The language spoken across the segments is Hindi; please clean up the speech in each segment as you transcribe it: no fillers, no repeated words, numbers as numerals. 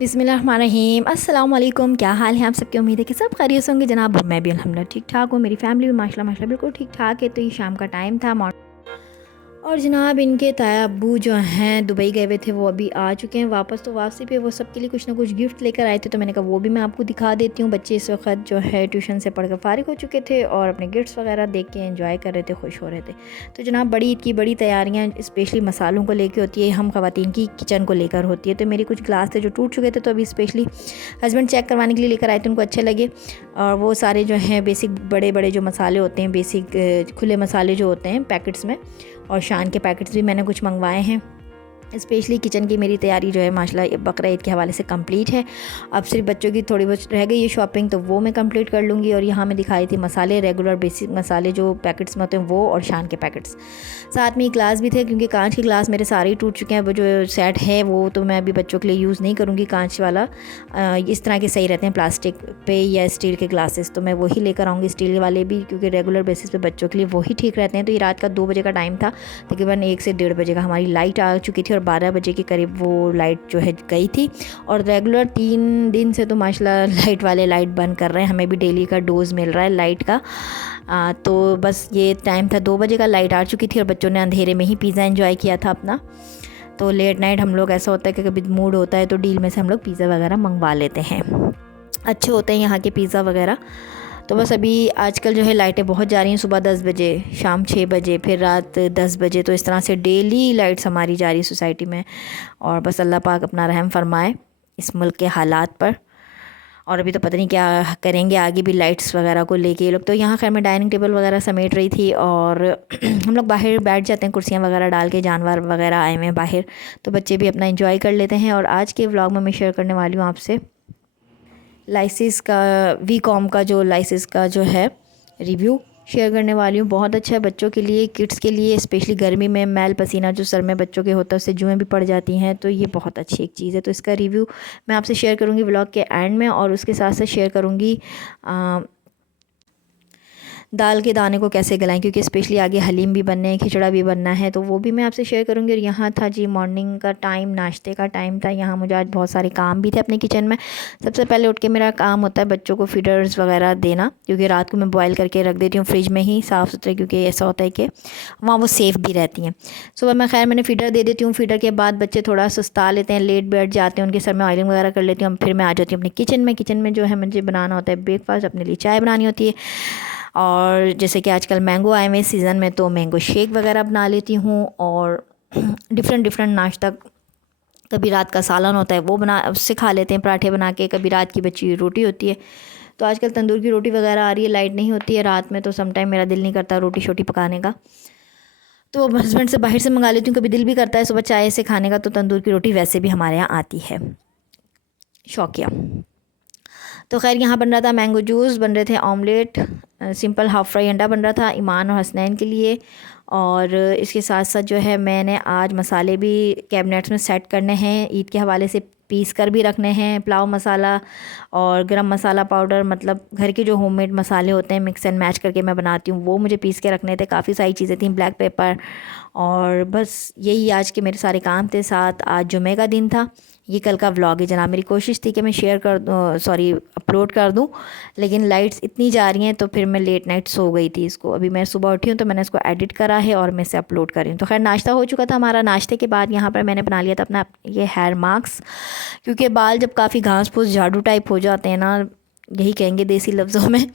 बिस्मिल्लाहिर्रहमानिर्रहीम। अस्सलाम वालेकुम। क्या हाल है आप सबकी? उम्मीद है कि सब खैरियत से होंगे जनाब। मैं भी अल्हम्दुलिल्लाह ठीक ठाक हूँ। मेरी फैमिली भी माशाल्लाह माशाल्लाह बिल्कुल ठीक ठाक है। तो ये शाम का टाइम था और जनाब इनके ताया अब्बू जो हैं दुबई गए हुए थे, वो अभी आ चुके हैं वापस। तो वापसी पे वो सबके लिए कुछ ना कुछ गिफ्ट लेकर आए थे, तो मैंने कहा वो भी मैं आपको दिखा देती हूँ। बच्चे इस वक्त जो है ट्यूशन से पढ़कर फ़ारिग हो चुके थे और अपने गिफ्ट्स वगैरह देख के एंजॉय कर रहे थे, खुश हो रहे थे। तो जनाब बड़ी ईद की बड़ी तैयारियाँ स्पेशली मसालों को लेकर होती है, हम ख़वातीन की किचन को लेकर होती है। तो मेरे कुछ ग्लास थे जो टूट चुके थे, तो अभी स्पेशली हस्बैंड चेक करवाने के लिए लेकर आए थे, उनको अच्छे लगे। और वो सारे जो हैं बेसिक बड़े बड़े जो मसाले होते हैं, बेसिक खुले मसाले जो होते हैं पैकेट्स में, और शान के पैकेट्स भी मैंने कुछ मंगवाए हैं। स्पेशली किचन की मेरी तैयारी जो है माशाल्लाह बकरा ईद के हवाले से कंप्लीट है। अब सिर्फ बच्चों की थोड़ी बहुत रह गई है शॉपिंग, तो वो मैं कंप्लीट कर लूँगी। और यहाँ मैं दिखाई थी मसाले, रेगुलर बेसिक मसाले जो पैकेट्स में होते हैं वो, और शान के पैकेट्स। साथ में ग्लास भी थे, क्योंकि कांच के ग्लास मेरे सारे ही टूट चुके हैं। वो जो सेट है वो तो मैं अभी बच्चों के लिए यूज़ नहीं करूँगी, कांच वाला। इस तरह के सही रहते हैं प्लास्टिक पे या स्टील के ग्लासेस, तो मैं वही लेकर आऊँगी स्टील वाले भी, क्योंकि रेगुलर बेसिस पे बच्चों के लिए वही ठीक रहते हैं। तो ये रात का 2 बजे का टाइम था, तकरीबन 1 से 1:30 बजे का हमारी लाइट आ चुकी थी, और 12 बजे के करीब वो लाइट जो है गई थी। और रेगुलर 3 दिन से तो माशाल्लाह लाइट वाले लाइट बंद कर रहे हैं, हमें भी डेली का डोज मिल रहा है लाइट का। तो बस ये टाइम था 2 बजे का, लाइट आ चुकी थी और बच्चों ने अंधेरे में ही पिज़्ज़ा एंजॉय किया था अपना। तो लेट नाइट हम लोग ऐसा होता है कि कभी मूड होता है तो डील में से हम लोग पिज़्ज़ा वगैरह मंगवा लेते हैं। अच्छे होते हैं यहाँ के पिज़्ज़ा वगैरह। तो बस अभी आजकल जो है लाइटें बहुत जा रही हैं, सुबह 10 बजे, शाम 6 बजे, फिर रात 10 बजे। तो इस तरह से डेली लाइट्स हमारी जा रही है सोसाइटी में। और बस अल्लाह पाक अपना रहम फरमाए इस मुल्क के हालात पर। और अभी तो पता नहीं क्या करेंगे आगे भी लाइट्स वगैरह को लेके ये लोग। तो यहाँ खैर मैं डाइनिंग टेबल वगैरह समेट रही थी, और हम लोग बाहर बैठ जाते हैं कुर्सियाँ वगैरह डाल के, जानवर वगैरह आए हुए हैं बाहर, तो बच्चे भी अपना एंजॉय कर लेते हैं। और आज के व्लॉग में मैं शेयर करने वाली हूँ आपसे लाइसिस का, वीकॉम का जो लाइसिस का जो है रिव्यू शेयर करने वाली हूँ। बहुत अच्छा है बच्चों के लिए, किड्स के लिए, स्पेशली गर्मी में मैल पसीना जो सर में बच्चों के होता है उससे जुएँ भी पड़ जाती हैं, तो ये बहुत अच्छी एक चीज़ है। तो इसका रिव्यू मैं आपसे शेयर करूँगी व्लॉग के एंड में, और उसके साथ साथ शेयर करूँगी दाल के दाने को कैसे गलाएं, क्योंकि स्पेशली आगे हलीम भी बनने है, खिचड़ा भी बनना है, तो वो भी मैं आपसे शेयर करूँगी। और यहाँ था जी मॉर्निंग का टाइम, नाश्ते का टाइम था। यहाँ मुझे आज बहुत सारे काम भी थे अपने किचन में। सबसे पहले उठ के मेरा काम होता है बच्चों को फीडर्स वगैरह देना, क्योंकि रात को मैं बॉयल करके रख देती हूँ फ्रिज में ही साफ़ सुथरे, क्योंकि ऐसा होता है कि वहाँ वो सेफ़ भी रहती हैं। सुबह मैं खैर मैंने फ़ीडर दे देती हूँ। फ़ीडर के बाद बच्चे थोड़ा सुस्ता लेते हैं, लेट बैठ जाते हैं, उनके सर में ऑयलिंग वगैरह कर लेती हूँ। फिर मैं आ जाती हूँ अपने किचन में। किचन में जो है मुझे बनाना होता है ब्रेकफास्ट, अपने लिए चाय बनानी होती है। और जैसे कि आजकल मैंगो आए हुए सीज़न में, तो मैंगो शेक वगैरह बना लेती हूँ। और डिफरेंट नाश्ता, कभी रात का सालन होता है वो बना, उससे खा लेते हैं पराठे बना के। कभी रात की बची हुई रोटी होती है, तो आजकल तंदूर की रोटी वगैरह आ रही है, लाइट नहीं होती है रात में, तो समटाइम मेरा दिल नहीं करता रोटी शोटी पकाने का, तो हस्बैंड से बाहर से मंगा लेती हूँ। कभी दिल भी करता है सुबह चाय से खाने का, तो तंदूर की रोटी वैसे भी हमारे यहाँ आती है शौकिया। तो खैर यहाँ बन रहा था मैंगो जूस, बन रहे थे ऑमलेट, सिंपल हाफ़ फ्राई अंडा बन रहा था ईमान और हसनैन के लिए। और इसके साथ साथ जो है मैंने आज मसाले भी कैबिनेट्स में सेट करने हैं, ईद के हवाले से पीस कर भी रखने हैं। पुलाव मसाला और गरम मसाला पाउडर, मतलब घर के जो होममेड मसाले होते हैं मिक्स एंड मैच करके मैं बनाती हूँ, वो मुझे पीस के रखने थे। काफ़ी सारी चीज़ें थी, ब्लैक पेपर, और बस यही आज के मेरे सारे काम थे। साथ आज जुमे का दिन था। ये कल का व्लॉग है जनाब। मेरी कोशिश थी कि मैं शेयर कर दूँ, सॉरी अपलोड कर दूँ, लेकिन लाइट्स इतनी जा रही हैं तो फिर मैं लेट नाइट सो गई थी। इसको अभी मैं सुबह उठी हूँ तो मैंने इसको एडिट करा है और मैं इसे अपलोड कर रही हूँ। तो खैर नाश्ता हो चुका था हमारा। नाश्ते के बाद यहाँ पर मैंने बना लिया था अपना ये हेयर मास्क, क्योंकि बाल जब काफ़ी घास फूस झाड़ू टाइप हो जाते हैं ना, यही कहेंगे देसी लफ्ज़ों में,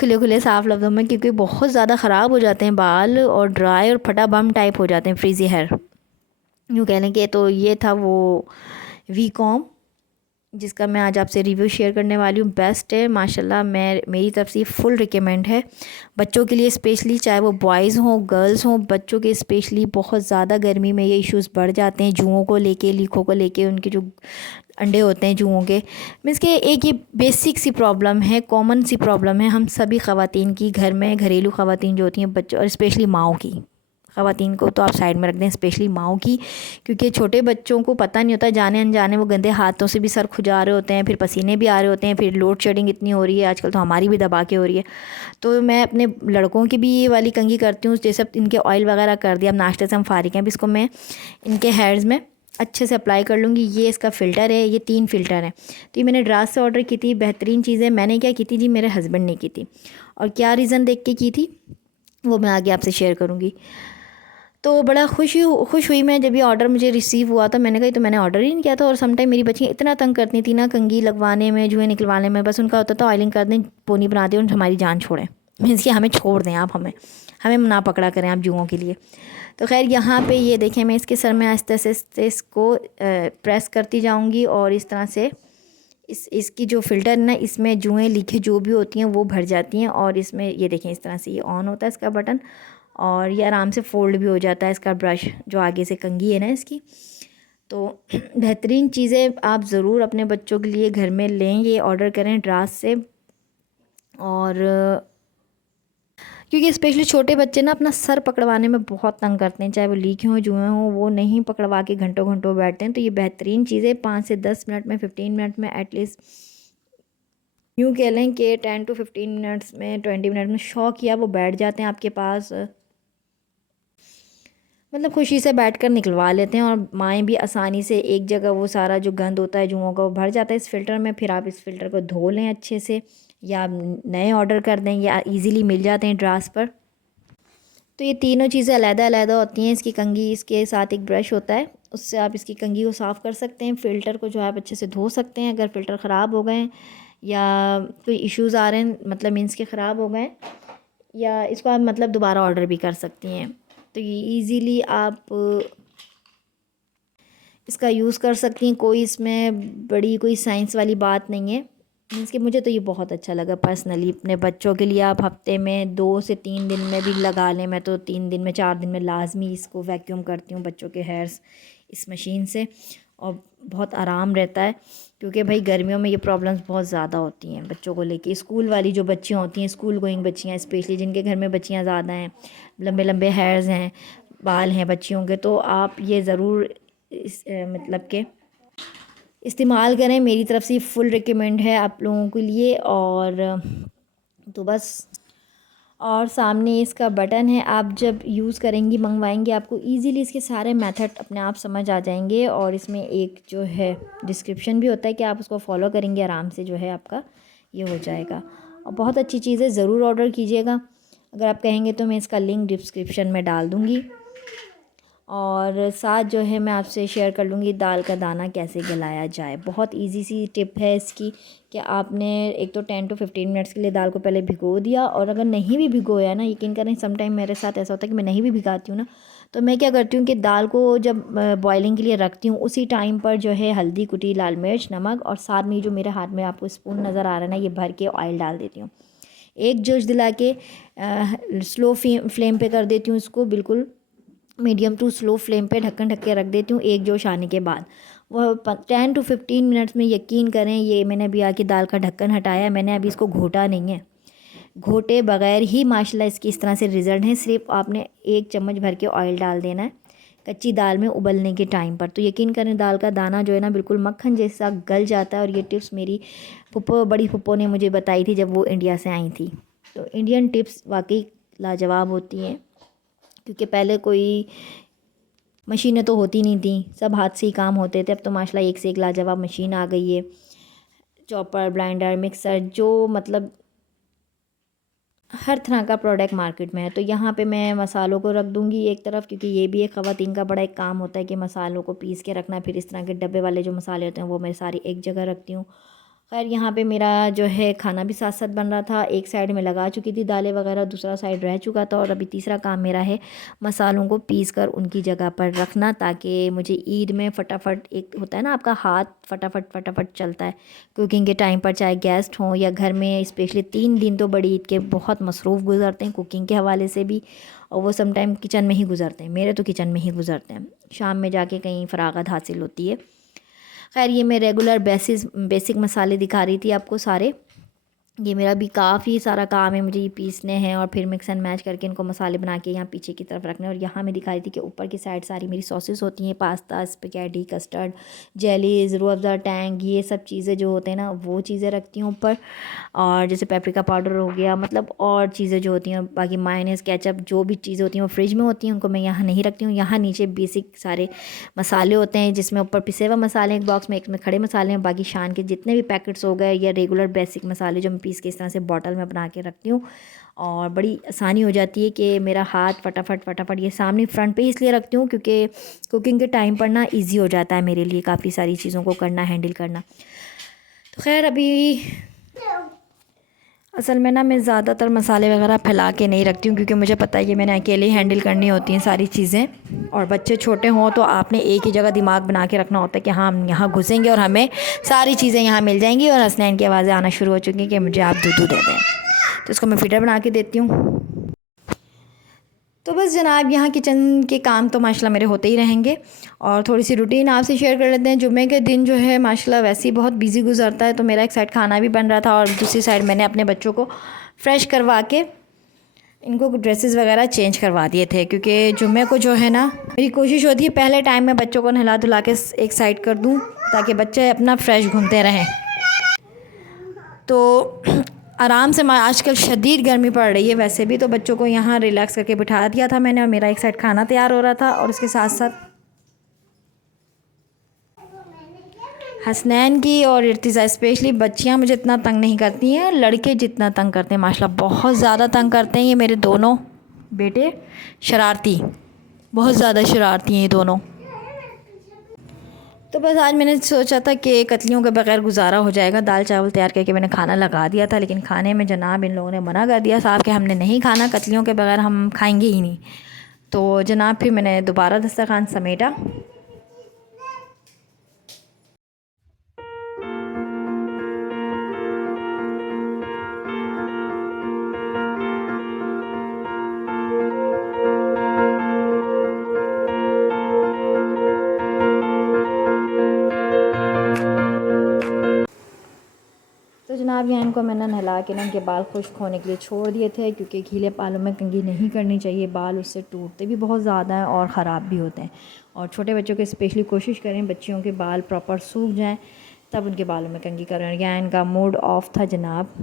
खुले खुले साफ़ लफ्ज़ों में, क्योंकि बहुत ज़्यादा ख़राब हो जाते हैं बाल और ड्राई और फटा बम टाइप हो जाते हैं, फ्रीज़ी हेयर यूँ कह लें कि। तो ये था वो वीकॉम जिसका मैं आज आपसे रिव्यू शेयर करने वाली हूँ। बेस्ट है माशाल्लाह, मैं मेरी तरफ से फुल रिकमेंड है बच्चों के लिए स्पेशली, चाहे वो बॉयज़ हों गर्ल्स हों। बच्चों के स्पेशली बहुत ज़्यादा गर्मी में ये इश्यूज़ बढ़ जाते हैं, जुओं को लेके, लीखों को लेके, उनके जो अंडे होते हैं जुओं के, मीन्स के एक ये बेसिक सी प्रॉब्लम है, कॉमन सी प्रॉब्लम है हम सभी ख़वातीन की, घर में घरेलू ख़वातीन जो होती हैं बच्चों, और स्पेशली माओं की। ख़वातीन को तो आप साइड में रख दें, स्पेशली माओं की, क्योंकि छोटे बच्चों को पता नहीं होता, जाने अनजाने वो गंदे हाथों से भी सर खुजा रहे होते हैं, फिर पसीने भी आ रहे होते हैं, फिर लोड शेडिंग इतनी हो रही है आजकल, तो हमारी भी दबा के हो रही है। तो मैं अपने लड़कों की भी ये वाली कंघी करती हूँ, जैसे इनके ऑयल वगैरह कर दिया, अब नाश्ते से हम फारिग हैं, अब इसको मैं इनके हेयर्स में अच्छे से अप्लाई कर लूँगी। ये इसका फ़िल्टर है, ये 3 फ़िल्टर हैं। तो ये मैंने द्रास से ऑर्डर की थी, बेहतरीन चीज़ है। मैंने क्या की थी जी, मेरे हस्बैंड ने की थी, और क्या रीज़न देख के की थी वो मैं आगे आपसे शेयर करूँगी। तो बड़ा खुश हुई मैं जब ये ऑर्डर मुझे रिसीव हुआ। था मैंने कहा ये तो मैंने ऑर्डर ही नहीं किया था। और सम टाइम मेरी बच्चियाँ इतना तंग करती थी ना कंघी लगवाने में, जुएँ निकलवाने में, बस उनका होता था ऑयलिंग कर दें, पोनी बना दें और हमारी जान छोड़ें, मीन्स कि हमें छोड़ दें आप, हमें हमें ना पकड़ा करें आप जुओं के लिए। तो खैर यहाँ पे ये देखें, मैं इसके सर में आस्ते आस्ते इसको प्रेस करती जाऊँगी और इस तरह से इसकी जो फ़िल्टर ना, इसमें जुएँ लीखें जो भी होती हैं वो भर जाती हैं। और इसमें ये देखें इस तरह से ये ऑन होता है इसका बटन, और ये आराम से फ़ोल्ड भी हो जाता है इसका ब्रश जो आगे से कंघी है ना इसकी। तो बेहतरीन चीज़ें आप ज़रूर अपने बच्चों के लिए घर में लें, ये ऑर्डर करें द्रास से। और क्योंकि स्पेशली छोटे बच्चे ना अपना सर पकड़वाने में बहुत तंग करते हैं, चाहे वो लीखे हों जुएँ हों, वो नहीं पकड़वा के घंटों घंटों बैठते हैं। तो ये बेहतरीन चीज़ें 5 से 10 मिनट में, 15 मिनट में एटलीस्ट, यूँ कह लें कि 10 to 15 मिनट्स में, 20 मिनट में शौक किया वो बैठ जाते हैं आपके पास, मतलब खुशी से बैठकर निकलवा लेते हैं। और माएँ भी आसानी से, एक जगह वो सारा जो गंद होता है जुओं का वो भर जाता है इस फ़िल्टर में। फिर आप इस फ़िल्टर को धो लें अच्छे से, या नए ऑर्डर कर दें, या इजीली मिल जाते हैं ड्रास पर। तो ये तीनों चीज़ें अलग-अलग होती हैं। इसकी कंघी, इसके साथ एक ब्रश होता है, उससे आप इसकी कंघी को साफ़ कर सकते हैं। फ़िल्टर को जो है आप अच्छे से धो सकते हैं। अगर फ़िल्टर ख़राब हो गए या कोई इश्यूज़ आ रहे हैं, मतलब मीन्स के ख़राब हो गए, या इसको आप मतलब दोबारा ऑर्डर भी कर सकती हैं। तो ये ईज़िली आप इसका यूज़ कर सकती हैं। कोई इसमें बड़ी कोई साइंस वाली बात नहीं है। मीन्स कि मुझे तो ये बहुत अच्छा लगा पर्सनली। अपने बच्चों के लिए आप हफ्ते में 2 से 3 दिन में भी लगा लें। मैं तो 3 दिन में, 4 दिन में लाजमी इसको वैक्यूम करती हूँ बच्चों के हेयर्स इस मशीन से, और बहुत आराम रहता है। क्योंकि भाई गर्मियों में ये प्रॉब्लम्स बहुत ज़्यादा होती हैं बच्चों को लेके। स्कूल वाली जो बच्चियाँ होती हैं, स्कूल गोइंग बच्चियाँ स्पेशली, जिनके घर में बच्चियाँ ज़्यादा हैं, लंबे लंबे हेयर्स हैं, बाल हैं बच्चियों के, तो आप ये ज़रूर इस मतलब के इस्तेमाल करें। मेरी तरफ़ से फुल रिकमेंड है आप लोगों के लिए। और तो बस, और सामने इसका बटन है। आप जब यूज़ करेंगी, मंगवाएंगे, आपको इजीली इसके सारे मेथड अपने आप समझ आ जाएंगे। और इसमें एक जो है डिस्क्रिप्शन भी होता है कि आप उसको फॉलो करेंगे, आराम से जो है आपका ये हो जाएगा। और बहुत अच्छी चीज़ है, ज़रूर ऑर्डर कीजिएगा। अगर आप कहेंगे तो मैं इसका लिंक डिस्क्रिप्शन में डाल दूँगी। और साथ जो है मैं आपसे शेयर कर लूँगी दाल का दाना कैसे गलाया जाए। बहुत इजी सी टिप है इसकी, कि आपने एक तो 10 to 15 मिनट्स के लिए दाल को पहले भिगो दिया। और अगर नहीं भी भिगोया ना, यकीन करें सम टाइम मेरे साथ ऐसा होता है कि मैं नहीं भी भिगाती हूँ ना, तो मैं क्या करती हूँ कि दाल को जब बॉइलिंग के लिए रखती हूँ, उसी टाइम पर जो है हल्दी कुटी, लाल मिर्च, नमक, और साथ में जो मेरे हाथ में आपको स्पून नज़र आ रहा है ना, ये भर के ऑयल डाल देती हूँ। एक जोश दिला के स्लो फ्लेम पे कर देती हूँ इसको, बिल्कुल मीडियम टू स्लो फ्लेम पे ढक्कन ढक के रख देती हूँ। एक जोश आने के बाद वह 10 to 15 मिनट्स में, यकीन करें, ये मैंने अभी आके दाल का ढक्कन हटाया, मैंने अभी इसको घोटा नहीं है, घोटे बगैर ही माशाल्लाह इसकी इस तरह से रिज़ल्ट है। सिर्फ आपने 1 चम्मच भर के ऑयल डाल देना है कच्ची दाल में उबलने के टाइम पर, तो यकीन करें दाल का दाना जो है ना बिल्कुल मक्खन जैसा गल जाता है। और ये टिप्स मेरी फुप्पो, बड़ी फुप्पो ने मुझे बताई थी जब वो इंडिया से आई थी। तो इंडियन टिप्स वाकई लाजवाब होती हैं, क्योंकि पहले कोई मशीनें तो होती नहीं थी, सब हाथ से ही काम होते थे। अब तो माशाल्लाह एक से एक लाजवाब मशीन आ गई है, चॉपर, ब्लेंडर, मिक्सर, जो मतलब हर तरह का प्रोडक्ट मार्केट में है। तो यहाँ पे मैं मसालों को रख दूँगी एक तरफ, क्योंकि ये भी एक ख़वातीन का बड़ा एक काम होता है कि मसालों को पीस के रखना। फिर इस तरह के डब्बे वाले जो मसाले होते हैं वो मैं सारी एक जगह रखती हूँ। खैर यहाँ पे मेरा जो है खाना भी साथ साथ बन रहा था। एक साइड में लगा चुकी थी दालें वगैरह, दूसरा साइड रह चुका था। और अभी तीसरा काम मेरा है मसालों को पीस कर उनकी जगह पर रखना, ताकि मुझे ईद में फटाफट, एक होता है ना आपका हाथ फटाफट फटाफट चलता है कुकिंग के टाइम पर, चाहे गेस्ट हों या घर में। स्पेशली 3 दिन तो बड़ी ईद के बहुत मसरूफ़ गुजरते हैं कुकिंग के हवाले से भी, और वो सम टाइम किचन में ही गुजरते हैं। मेरे तो किचन में ही गुजरते हैं, शाम में जाके कहीं फ़रागत हासिल होती है। खैर ये मैं रेगुलर बेसिक मसाले दिखा रही थी आपको सारे, ये मेरा भी काफ़ी सारा काम है, मुझे ये पीसने हैं और फिर मिक्स एंड मैच करके इनको मसाले बना के यहाँ पीछे की तरफ रखने। और यहाँ मैं दिखा रही थी कि ऊपर की साइड सारी मेरी सॉसेस होती हैं, pasta, spaghetti, custard, jellies, Rooh Afza, Tang, ये सब चीज़ें जो होते हैं ना वो चीज़ें रखती हूँ ऊपर। और जैसे पेपरिका पाउडर हो गया, मतलब और चीज़ें जो होती हैं, बाकी मायोनेज़, केचप, जो भी चीज़ें होती हैं वो फ्रिज में होती हैं, उनको मैं यहाँ नहीं रखती हूँ। यहाँ नीचे बेसिक सारे मसाले होते हैं, जिसमें ऊपर पिसे हुए मसाले एक बॉक्स में, एक में खड़े मसाले हैं, बाकी शान के जितने भी पैकेट्स हो गए या रेगुलर बेसिक मसाले जो मैं पीस के इस तरह से बॉटल में बना के रखती हूँ। और बड़ी आसानी हो जाती है कि मेरा हाथ फटाफट ये सामने फ्रंट पे इसलिए रखती हूँ क्योंकि कुकिंग के टाइम पर ना ईजी हो जाता है मेरे लिए काफ़ी सारी चीज़ों को करना, हैंडल करना। तो खैर अभी असल में ना मैं ज़्यादातर मसाले वगैरह फैला के नहीं रखती हूँ क्योंकि मुझे पता है कि मैंने अकेले ही हैंडल करनी होती हैं सारी चीज़ें। और बच्चे छोटे हों तो आपने एक ही जगह दिमाग बना के रखना होता है कि हाँ हम यहाँ घुसेंगे और हमें सारी चीज़ें यहाँ मिल जाएंगी। और हसनैन की आवाज़ें आना शुरू हो चुकी हैं कि मुझे आप दूध दे दें, तो इसको मैं फ़िल्टर बना के देती हूँ। तो बस जनाब यहाँ किचन के काम तो माशाल्लाह मेरे होते ही रहेंगे। और थोड़ी सी रूटीन आपसे शेयर कर लेते हैं। जुम्मे के दिन जो है माशाल्लाह वैसे ही बहुत बिजी गुजरता है। तो मेरा एक साइड खाना भी बन रहा था और दूसरी साइड मैंने अपने बच्चों को फ़्रेश करवा के इनको ड्रेसेस वगैरह चेंज करवा दिए थे, क्योंकि जुम्मे को जो है ना मेरी कोशिश होती है पहले टाइम में बच्चों को नहला धुला के एक साइड कर दूँ ताकि बच्चे अपना फ़्रेश घूमते रहें। तो आराम से, आजकल शदीद गर्मी पड़ रही है वैसे भी, तो बच्चों को यहाँ रिलैक्स करके बिठा दिया था मैंने और मेरा एक साइड खाना तैयार हो रहा था। और उसके साथ साथ हसनैन की और इर्तिज़ा, स्पेशली बच्चियाँ मुझे इतना तंग नहीं करती हैं, लड़के जितना तंग करते हैं माशाल्लाह बहुत ज़्यादा तंग करते हैं। ये मेरे दोनों बेटे शरारती, बहुत ज़्यादा शरारती हैं ये दोनों। तो बस आज मैंने सोचा था कि कतलियों के बगैर गुजारा हो जाएगा। दाल चावल तैयार करके मैंने खाना लगा दिया था, लेकिन खाने में जनाब इन लोगों ने मना कर दिया साहब कि हमने नहीं खाना, कतलियों के बगैर हम खाएंगे ही नहीं। तो जनाब फिर मैंने दोबारा दस्तरखान समेटा। तो जनाब यहाँ इनको मैंने नहला के ना इनके बाल खुश्क होने के लिए छोड़ दिए थे, क्योंकि गीले बालों में कंघी नहीं करनी चाहिए, बाल उससे टूटते भी बहुत ज़्यादा हैं और ख़राब भी होते हैं। और छोटे बच्चों के स्पेशली कोशिश करें बच्चियों के बाल प्रॉपर सूख जाएं तब उनके बालों में कंघी करें। यहाँ इनका मूड ऑफ था जनाब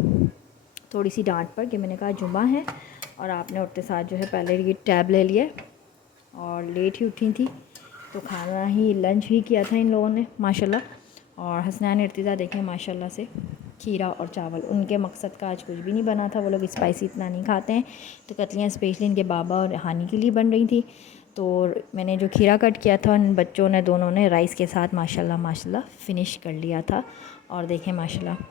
थोड़ी सी डांट पर कि मैंने कहा जुम्मा है और आपने उठते साथ जो है पहले ये टैब ले लिया और लेट ही उठी थी, तो खाना ही लंच ही किया था इन लोगों ने माशाल्लाह। और हसनैन इर्तिज़ा देखें माशाल्लाह से खीरा और चावल, उनके मकसद का आज कुछ भी नहीं बना था, वो लोग स्पाइसी इतना नहीं खाते हैं। तो कतलियाँ स्पेशली इनके बाबा और हानी के लिए बन रही थी। तो मैंने जो खीरा कट किया था उन बच्चों ने दोनों ने राइस के साथ माशाल्लाह फ़िनिश कर लिया था। और देखें माशाल्लाह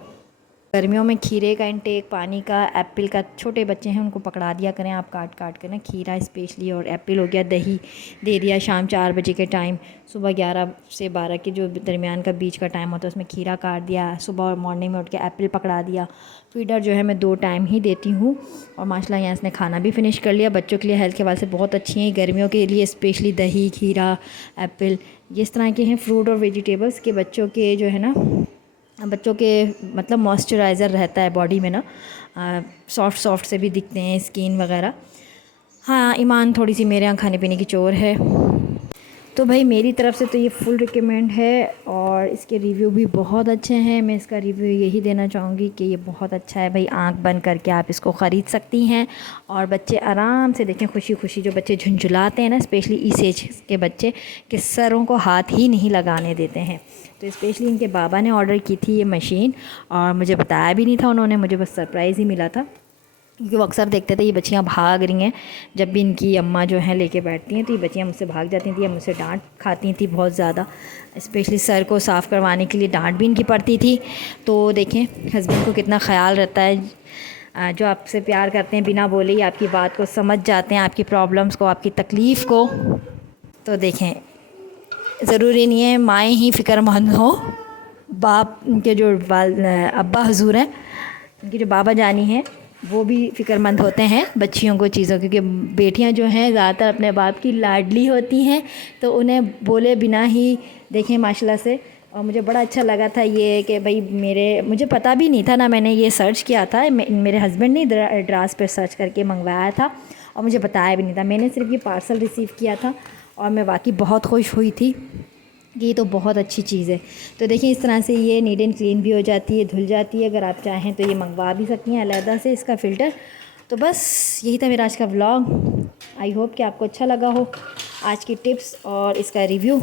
गर्मियों में खीरे का इंटेक, पानी का, एप्पल का, छोटे बच्चे हैं उनको पकड़ा दिया करें आप काट काट कर ना, खीरा स्पेशली और एप्पल हो गया। दही दे दिया शाम 4 बजे के टाइम, सुबह 11 से 12 के जो दरमियान का बीच का टाइम होता है उसमें खीरा काट दिया, सुबह और मॉर्निंग में उठ के एप्पल पकड़ा दिया। फीडर जो है मैं 2 टाइम ही देती हूँ। और माशाल्लाह यहाँ इसने खाना भी फ़िनिश कर लिया। बच्चों के लिए हेल्थ के हवाले से बहुत अच्छी हैं गर्मियों के लिए, स्पेशली दही, खीरा, एप्पल, ये इस तरह के हैं फ्रूट और वेजिटेबल्स के बच्चों के जो है ना, बच्चों के मतलब मॉइस्चराइज़र रहता है बॉडी में ना, सॉफ्ट सॉफ्ट से भी दिखते हैं स्किन वगैरह। हाँ ईमान थोड़ी सी मेरे यहाँ खाने पीने की चोर है। तो भाई मेरी तरफ़ से तो ये फुल रिकमेंड है और इसके रिव्यू भी बहुत अच्छे हैं। मैं इसका रिव्यू यही देना चाहूँगी कि ये बहुत अच्छा है भाई, आंख बंद करके आप इसको ख़रीद सकती हैं और बच्चे आराम से देखें खुशी खुशी। जो बच्चे झुंझुलाते हैं ना, स्पेशली इस एज के बच्चे के सरों को हाथ ही नहीं लगाने देते हैं। तो स्पेशली इनके बाबा ने ऑर्डर की थी ये मशीन और मुझे बताया भी नहीं था उन्होंने, मुझे बस सरप्राइज़ ही मिला था, क्योंकि वो अक्सर देखते थे ये बच्चियाँ भाग रही हैं। जब भी इनकी अम्मा जो है लेके बैठती हैं तो ये बच्चियाँ मुझसे भाग जाती थी या मुझसे डांट खाती थी बहुत ज़्यादा। स्पेशली सर को साफ़ करवाने के लिए डांट भी इनकी पड़ती थी। तो देखें हस्बैंड को कितना ख़्याल रहता है, जो आपसे प्यार करते हैं बिना बोले ही आपकी बात को समझ जाते हैं, आपकी प्रॉब्लम्स को, आपकी तकलीफ़ को। तो देखें ज़रूरी नहीं है माएँ ही फ़िक्रमंद हो, बाप उनके जो अब्बा हुजूर हैं, उनकी जो बाबा जानी हैं वो भी फ़िक्रमंद होते हैं बच्चियों को चीज़ों, क्योंकि बेटियां जो हैं ज़्यादातर अपने बाप की लाडली होती हैं। तो उन्हें बोले बिना ही देखें माशाल्लाह से और मुझे बड़ा अच्छा लगा था ये कि भाई मुझे पता भी नहीं था ना, मैंने ये सर्च किया था, मेरे हस्बैंड ने द्रास पर सर्च करके मंगवाया था और मुझे बताया भी नहीं था। मैंने सिर्फ ये पार्सल रिसीव किया था और मैं वाकई बहुत खुश हुई थी कि ये तो बहुत अच्छी चीज़ है। तो देखिए इस तरह से ये नीट एंड क्लीन भी हो जाती है, धुल जाती है। अगर आप चाहें तो ये मंगवा भी सकती हैं अलहदा से इसका फ़िल्टर। तो बस यही था मेरा आज का व्लॉग। आई होप कि आपको अच्छा लगा हो आज की टिप्स और इसका रिव्यू।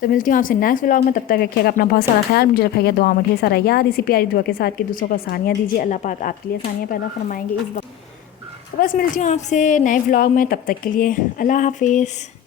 तो मिलती हूँ आपसे नेक्स्ट व्लॉग में, तब तक रखिएगा अपना बहुत सारा ख्याल, मुझे रखिएगा दुआ में ढेर सारा याद। इसी प्यारी दुआ के साथ कि दूसरों को आसानियाँ दीजिए, अल्लाह पाक आपके लिए आसानियाँ पैदा फरमाएंगे इस वक्त। तो बस मिलती हूँ आपसे नए व्लॉग में, तब तक के लिए अल्लाह हाफिज़।